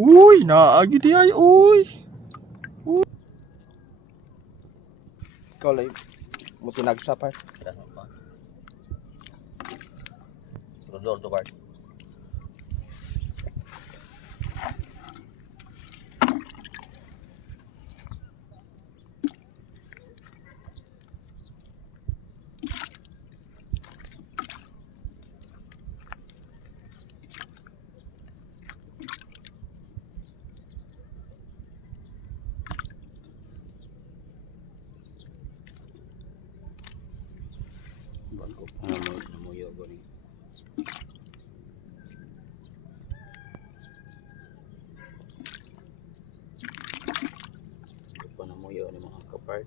Uy, naagi di ay, uy. Uy. Ikaw lang mo tinagsa pa. Rodor to part. Bago pa namuyo ko rin. Bago pa namuyo ni mga kapart.